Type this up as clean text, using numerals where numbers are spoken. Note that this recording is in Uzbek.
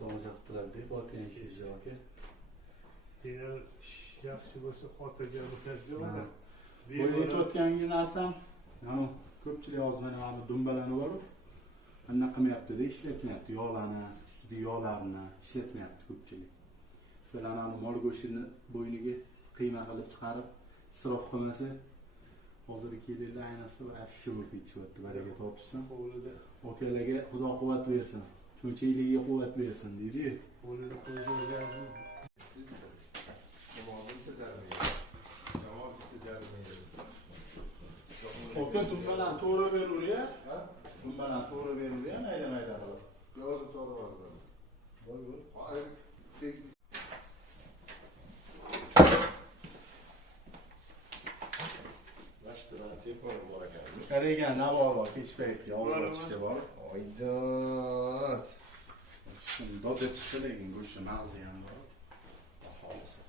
tomosha qildilar deb o'tganingizni aka. Eğer yaxshi bo'lsa xotirjam o'tkazib Bu o'tgangi narsam, mana ko'pchilik hozir mana dumbalarni bor. Ana qilmayapti-da, ishlatmayapti. Yog'larni, ustidagi yog'larni ishlatmayapti ko'pchilik. Shularni mol go'shtini bo'yniga qiyma qilib chiqarib, isrof qilmasa, hozirgi yillar ayniqsa afshi bo'lib ketishyapti. Baraka topishsin. Okalarga Xudo quvvat bersin. Cho'nchiligiga quvvat bersin deydi. Qo'lida qo'yganlar Oka dumbalarni to'g'ri beraver-ya. Dumbalarni to'g'ri beraver-ya, mayda-mayda qilib. Yo'q, to'g'ri bor. Bo'l. Hayır, tek Qaragan navoro kech paytga og'iz ochishga bor. Oydat. Shunda dod chiqsa lekin go'shtni mag'zi ham bor. Xohlasa.